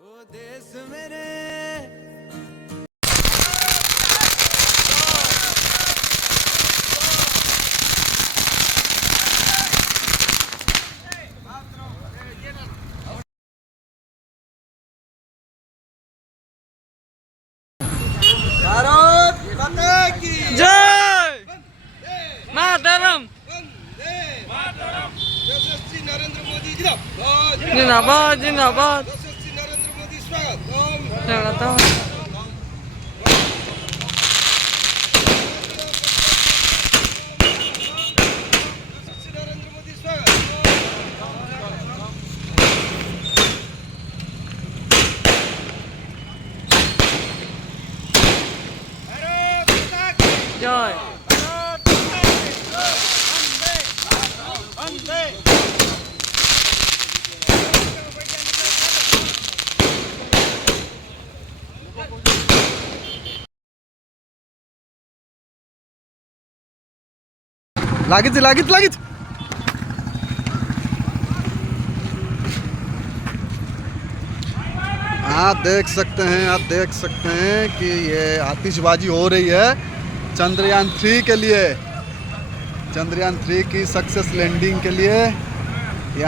ओ देश मेरे भारत माता की जय मातरम यशस्वी नरेंद्र मोदी जिंदाबाद जिंदाबाद जिंदाबाद यशस्वी नरेंद्र मोदी स्वागतम स्वागतम यशस्वी नरेंद्र मोदी स्वागतम भारत माता की जय लागीच लागीच लागीच आप देख सकते हैं कि ये आतिशबाजी हो रही है चंद्रयान 3 के लिए, चंद्रयान 3 की सक्सेस लैंडिंग के लिए ये